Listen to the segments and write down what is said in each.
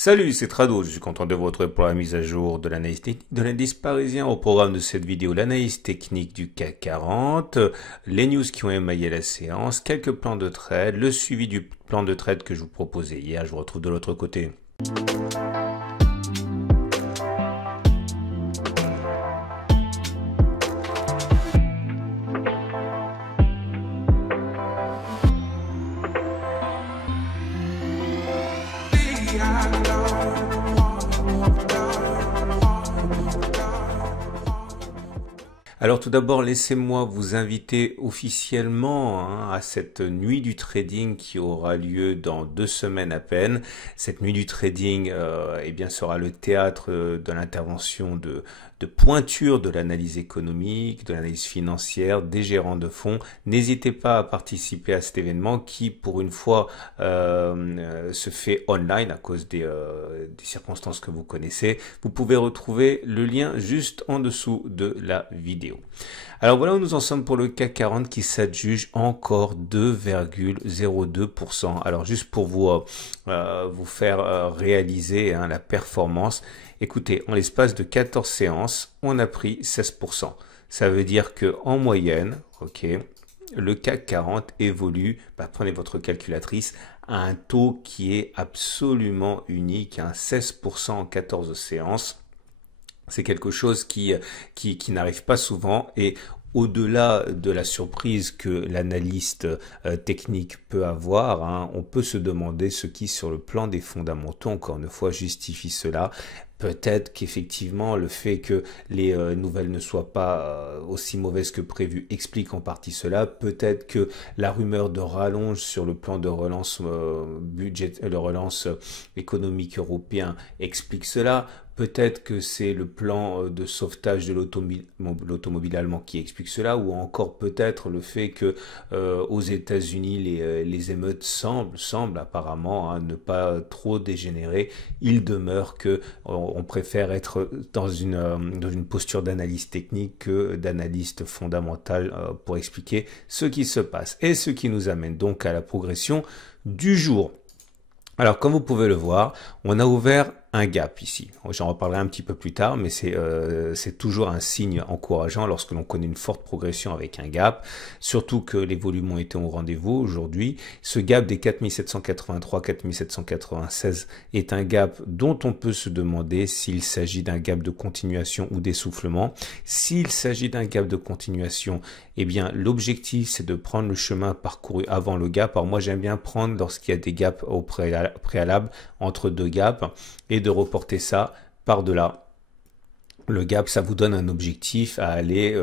Salut, c'est Trado, je suis content de vous retrouver pour la mise à jour de l'analyse technique de l'indice parisien. Au programme de cette vidéo, l'analyse technique du CAC 40, les news qui ont émaillé la séance, quelques plans de trade, le suivi du plan de trade que je vous proposais hier. Je vous retrouve de l'autre côté. Alors tout d'abord, laissez-moi vous inviter officiellement à cette nuit du trading qui aura lieu dans 2 semaines à peine. Cette nuit du trading sera le théâtre de l'intervention de pointure de l'analyse économique, de l'analyse financière, des gérants de fonds. N'hésitez pas à participer à cet événement qui, pour une fois, se fait online à cause des circonstances que vous connaissez. Vous pouvez retrouver le lien juste en dessous de la vidéo. Alors voilà où nous en sommes pour le CAC 40 qui s'adjuge encore 2,02%. Alors juste pour vous faire réaliser la performance, écoutez, en l'espace de 14 séances, on a pris 16%. Ça veut dire que en moyenne, le CAC 40 évolue, prenez votre calculatrice, à un taux qui est absolument unique, 16% en 14 séances. C'est quelque chose qui n'arrive pas souvent et au-delà de la surprise que l'analyste technique peut avoir, on peut se demander ce qui, sur le plan des fondamentaux, encore une fois, justifie cela. Peut-être qu'effectivement, le fait que les nouvelles ne soient pas aussi mauvaises que prévu explique en partie cela. Peut-être que la rumeur de rallonge sur le plan de relance économique européen explique cela. Peut-être que c'est le plan de sauvetage de l'automobile allemand qui explique cela, ou encore peut-être le fait que aux États-Unis les émeutes semblent apparemment ne pas trop dégénérer. Il demeure que on préfère être dans une posture d'analyse technique que d'analyste fondamentale pour expliquer ce qui se passe et ce qui nous amène donc à la progression du jour. Alors, comme vous pouvez le voir, on a ouvert un gap ici. J'en reparlerai un petit peu plus tard, mais c'est toujours un signe encourageant lorsque l'on connaît une forte progression avec un gap, surtout que les volumes ont été au rendez-vous aujourd'hui. Ce gap des 4783-4796 est un gap dont on peut se demander s'il s'agit d'un gap de continuation ou d'essoufflement. S'il s'agit d'un gap de continuation, eh bien, l'objectif, c'est de prendre le chemin parcouru avant le gap. Alors moi, j'aime bien prendre lorsqu'il y a des gaps au préalable entre deux gaps et de reporter ça par-delà. Le gap, ça vous donne un objectif à aller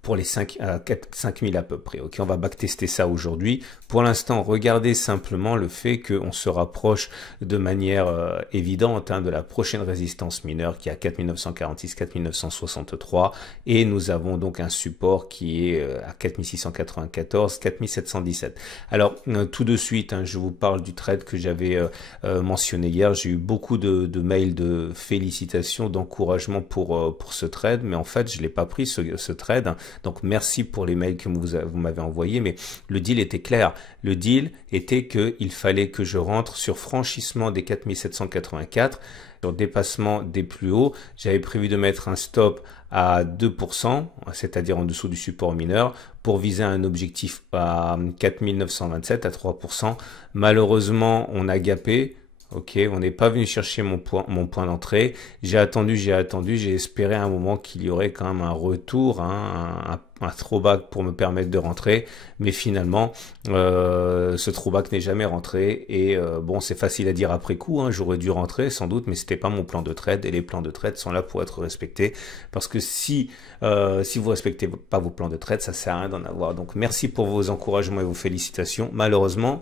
pour les 5000 à peu près. On va backtester ça aujourd'hui. Pour l'instant, regardez simplement le fait qu'on se rapproche de manière évidente de la prochaine résistance mineure qui est à 4946, 4963 et nous avons donc un support qui est à 4694, 4717. Alors tout de suite, je vous parle du trade que j'avais mentionné hier. J'ai eu beaucoup de mails de félicitations, d'encouragement pour ce trade, mais en fait, je l'ai pas pris ce trade. Donc merci pour les mails que vous m'avez envoyés, mais le deal était clair. Le deal était qu'il fallait que je rentre sur franchissement des 4784, sur dépassement des plus hauts. J'avais prévu de mettre un stop à 2%, c'est-à-dire en dessous du support mineur, pour viser un objectif à 4927 à 3%. Malheureusement, on a gapé. On n'est pas venu chercher mon point d'entrée. J'ai attendu, j'ai espéré à un moment qu'il y aurait quand même un retour, un throwback pour me permettre de rentrer, mais finalement ce throwback n'est jamais rentré et bon, c'est facile à dire après coup, j'aurais dû rentrer sans doute, mais c'était pas mon plan de trade et les plans de trade sont là pour être respectés parce que si vous respectez pas vos plans de trade, ça sert à rien d'en avoir. Donc merci pour vos encouragements et vos félicitations. Malheureusement,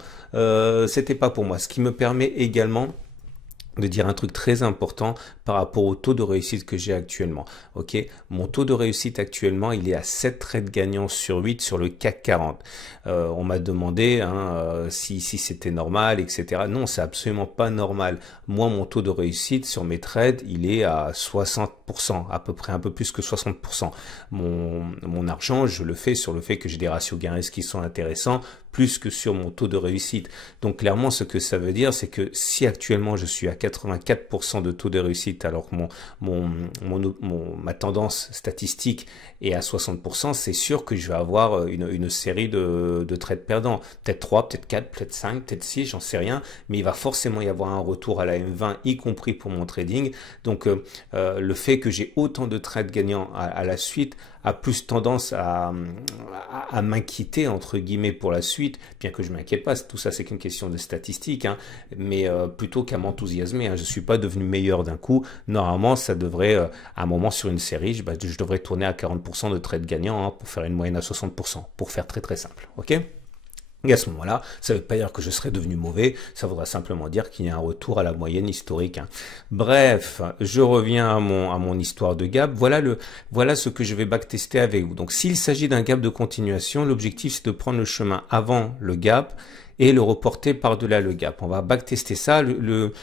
c'était pas pour moi, ce qui me permet également de dire un truc très important par rapport au taux de réussite que j'ai actuellement. Mon taux de réussite actuellement, il est à 7 trades gagnants sur 8 sur le CAC 40. On m'a demandé si c'était normal, etc. Non, c'est absolument pas normal. Moi, mon taux de réussite sur mes trades, il est à 60%, à peu près, un peu plus que 60%. Mon argent, je le fais sur le fait que j'ai des ratios gain-risque qui sont intéressants, plus que sur mon taux de réussite. Donc clairement, ce que ça veut dire, c'est que si actuellement je suis à 84% de taux de réussite alors que ma tendance statistique est à 60%, c'est sûr que je vais avoir une série de trades perdants. Peut-être 3, peut-être 4, peut-être 5, peut-être 6, j'en sais rien, mais il va forcément y avoir un retour à la M20, y compris pour mon trading. Donc le fait que j'ai autant de trades gagnants à la suite a plus tendance à m'inquiéter entre guillemets pour la suite, bien que je m'inquiète pas, tout ça c'est qu'une question de statistique, hein, mais plutôt qu'à m'enthousiasmer. Hein. Je suis pas devenu meilleur d'un coup. Normalement, ça devrait, à un moment sur une série, je devrais tourner à 40% de trades gagnants, hein, pour faire une moyenne à 60%, pour faire très très simple. Ok? Et à ce moment-là, ça ne veut pas dire que je serais devenu mauvais, ça voudra simplement dire qu'il y a un retour à la moyenne historique. Hein. Bref, je reviens à mon histoire de gap. Voilà ce que je vais backtester avec vous. Donc s'il s'agit d'un gap de continuation, l'objectif c'est de prendre le chemin avant le gap et le reporter par-delà le gap. On va backtester ça. Le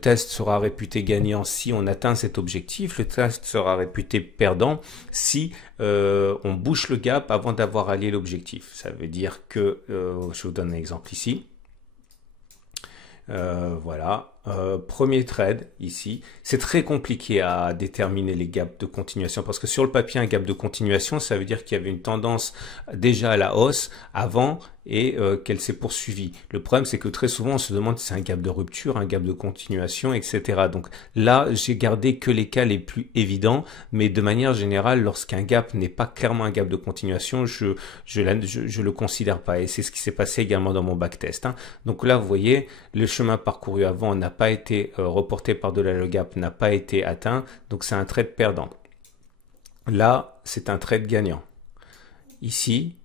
test sera réputé gagnant si on atteint cet objectif. Le test sera réputé perdant si on bouche le gap avant d'avoir allié l'objectif. Ça veut dire que, je vous donne un exemple ici. Voilà, premier trade ici. C'est très compliqué à déterminer les gaps de continuation parce que sur le papier, un gap de continuation, ça veut dire qu'il y avait une tendance déjà à la hausse avant et qu'elle s'est poursuivie. Le problème, c'est que très souvent, on se demande si c'est un gap de rupture, un gap de continuation, etc. Donc là, j'ai gardé que les cas les plus évidents, mais de manière générale, lorsqu'un gap n'est pas clairement un gap de continuation, je le considère pas. Et c'est ce qui s'est passé également dans mon backtest. Hein. Donc là, vous voyez, le chemin parcouru avant n'a pas été reporté par-delà le gap, n'a pas été atteint. Donc c'est un trade perdant. Là, c'est un trade gagnant. Ici,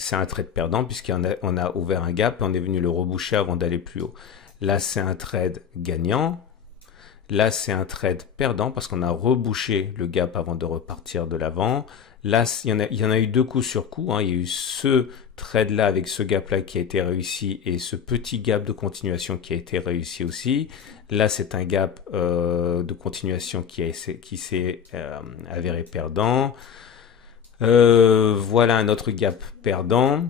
c'est un trade perdant puisqu'on a ouvert un gap et on est venu le reboucher avant d'aller plus haut. Là, c'est un trade gagnant. Là, c'est un trade perdant parce qu'on a rebouché le gap avant de repartir de l'avant. Là, il y en a eu deux coups sur coup. Hein. Il y a eu ce trade-là avec ce gap-là qui a été réussi et ce petit gap de continuation qui a été réussi aussi. Là, c'est un gap de continuation qui s'est avéré perdant. Voilà un autre gap perdant.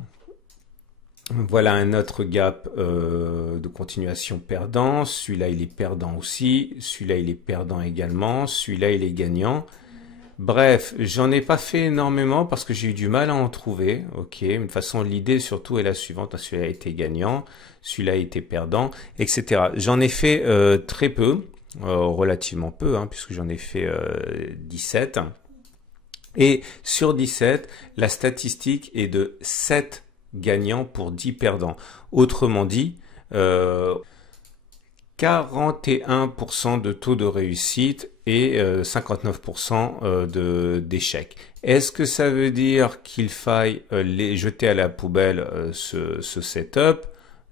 Voilà un autre gap de continuation perdant. Celui-là, il est perdant aussi. Celui-là, il est perdant également. Celui-là, il est gagnant. Bref, j'en ai pas fait énormément parce que j'ai eu du mal à en trouver. Ok, de toute façon, l'idée surtout est la suivante. Celui-là a été gagnant. Celui-là a été perdant, etc. J'en ai fait très peu, relativement peu, hein, puisque j'en ai fait 17. Et sur 17, la statistique est de 7 gagnants pour 10 perdants. Autrement dit, 41% de taux de réussite et 59% d'échecs. Est-ce que ça veut dire qu'il faille les jeter à la poubelle ce setup?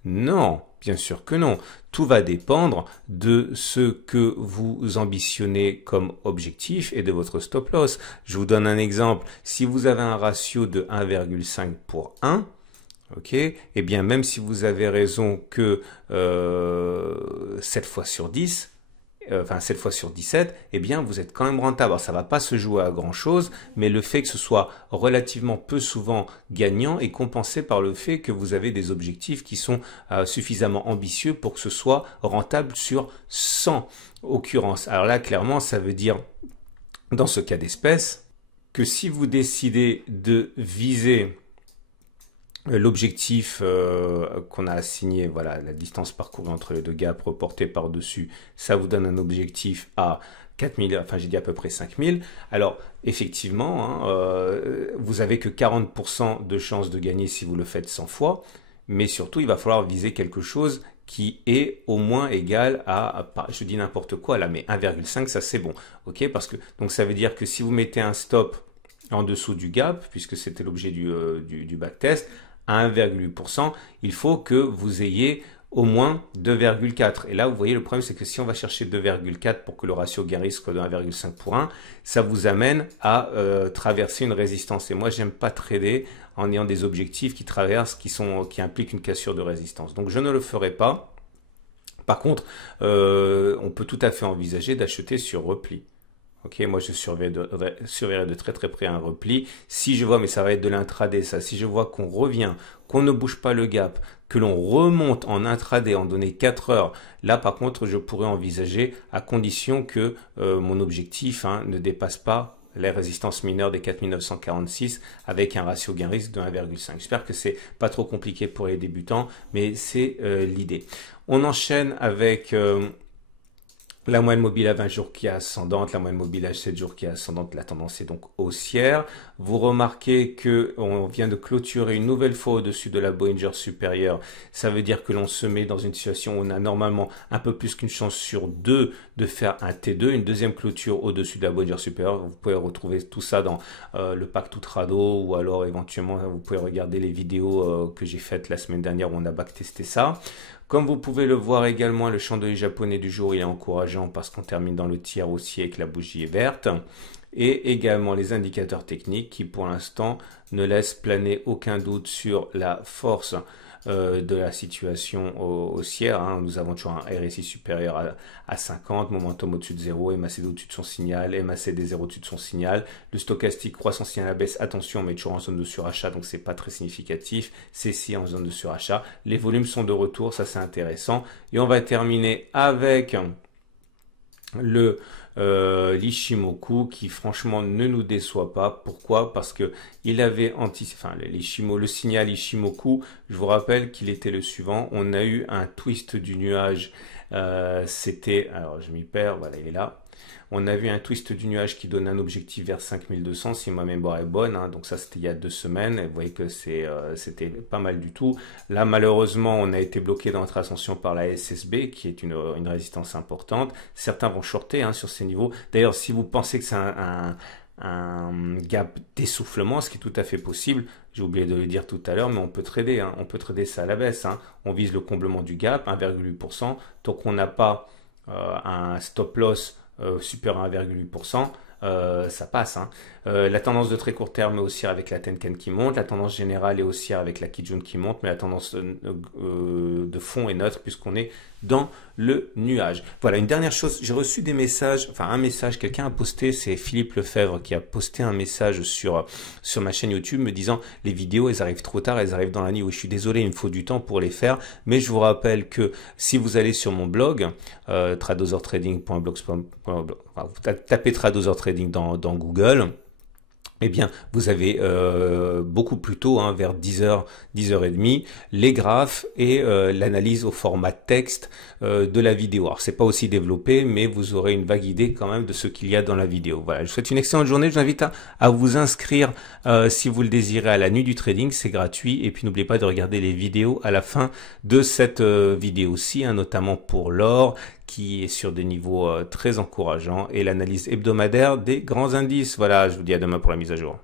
Non, bien sûr que non. Tout va dépendre de ce que vous ambitionnez comme objectif et de votre stop loss. Je vous donne un exemple. Si vous avez un ratio de 1,5 pour 1, ok, eh bien même si vous avez raison que 7 fois sur 10, enfin 7 fois sur 17, eh bien vous êtes quand même rentable. Alors ça va pas se jouer à grand chose, mais le fait que ce soit relativement peu souvent gagnant est compensé par le fait que vous avez des objectifs qui sont suffisamment ambitieux pour que ce soit rentable sur 100 occurrences. Alors là, clairement, ça veut dire, dans ce cas d'espèce, que si vous décidez de viser l'objectif qu'on a assigné, voilà, la distance parcourue entre les deux gaps reportée par-dessus, ça vous donne un objectif à 4000, enfin j'ai dit à peu près 5000. Alors effectivement, hein, vous avez que 40% de chance de gagner si vous le faites 100 fois, mais surtout il va falloir viser quelque chose qui est au moins égal à, je dis n'importe quoi là, mais 1,5, ça c'est bon, ok, parce que donc ça veut dire que si vous mettez un stop en dessous du gap, puisque c'était l'objet du backtest, à 1,8%, il faut que vous ayez au moins 2,4. Et là, vous voyez, le problème, c'est que si on va chercher 2,4 pour que le ratio gain-risque soit de 1,5 pour 1, ça vous amène à traverser une résistance. Et moi, j'aime pas trader en ayant des objectifs qui traversent, qui impliquent une cassure de résistance. Donc, je ne le ferai pas. Par contre, on peut tout à fait envisager d'acheter sur repli. Ok, moi je surveillerai de très très près un repli. Si je vois, mais ça va être de l'intraday ça, si je vois qu'on revient, qu'on ne bouge pas le gap, que l'on remonte en intraday en données 4 heures, là par contre je pourrais envisager à condition que mon objectif ne dépasse pas les résistances mineures des 4946 avec un ratio gain-risque de 1,5. J'espère que c'est pas trop compliqué pour les débutants, mais c'est l'idée. On enchaîne avec la moyenne mobile à 20 jours qui est ascendante, la moyenne mobile à 7 jours qui est ascendante, la tendance est donc haussière. Vous remarquez que on vient de clôturer une nouvelle fois au-dessus de la Bollinger supérieure. Ça veut dire que l'on se met dans une situation où on a normalement un peu plus qu'une chance sur deux de faire un T2, une deuxième clôture au-dessus de la Bollinger supérieure. Vous pouvez retrouver tout ça dans le pack tout trado ou alors éventuellement vous pouvez regarder les vidéos que j'ai faites la semaine dernière où on a backtesté ça. Comme vous pouvez le voir également, le chandelier japonais du jour il est encourageant parce qu'on termine dans le tiers haussier et que la bougie est verte. Et également les indicateurs techniques qui pour l'instant ne laissent planer aucun doute sur la force de la situation haussière. Nous avons toujours un RSI supérieur à 50, momentum au-dessus de 0, MACD au-dessus de son signal, MACD 0 au-dessus de son signal. Le stochastique croissant signal à baisse, attention, on est toujours en zone de surachat, donc c'est pas très significatif. CCI en zone de surachat. Les volumes sont de retour, ça c'est intéressant. Et on va terminer avec le l'Ishimoku qui franchement ne nous déçoit pas. Pourquoi? Parce que il avait anticipé, le signal Ishimoku, je vous rappelle qu'il était le suivant. On a eu un twist du nuage. C'était, alors je m'y perds, voilà, il est là. On a vu un twist du nuage qui donne un objectif vers 5200 si ma mémoire est bonne. Donc ça c'était il y a 2 semaines. Et vous voyez que c'était pas mal du tout. Là malheureusement on a été bloqué dans notre ascension par la SSB qui est une résistance importante. Certains vont shorter sur ces niveaux. D'ailleurs si vous pensez que c'est un gap d'essoufflement, ce qui est tout à fait possible, j'ai oublié de le dire tout à l'heure, mais on peut trader, on peut trader ça à la baisse. On vise le comblement du gap, 1,8%. Tant qu'on n'a pas un stop loss supérieur à 1,8%, ça passe. La tendance de très court terme est haussière avec la Tenkan qui monte, la tendance générale est haussière avec la Kijun qui monte, mais la tendance de fond est neutre puisqu'on est dans le nuage. Voilà, une dernière chose, j'ai reçu des messages, un message, quelqu'un a posté, c'est Philippe Lefebvre qui a posté un message sur ma chaîne YouTube me disant les vidéos elles arrivent trop tard, elles arrivent dans la nuit. Oui, je suis désolé, il me faut du temps pour les faire, mais je vous rappelle que si vous allez sur mon blog tradosortrading.blogspot.com, vous tapez Tradozer Trading dans Google, eh bien, vous avez beaucoup plus tôt, vers 10h, 10h30, les graphes et l'analyse au format texte de la vidéo. Alors, c'est pas aussi développé, mais vous aurez une vague idée quand même de ce qu'il y a dans la vidéo. Voilà, je vous souhaite une excellente journée. Je vous invite à vous inscrire si vous le désirez à la nuit du trading, c'est gratuit. Et puis, n'oubliez pas de regarder les vidéos à la fin de cette vidéo-ci, notamment pour l'or, qui est sur des niveaux très encourageants et l'analyse hebdomadaire des grands indices. Voilà, je vous dis à demain pour la mise à jour.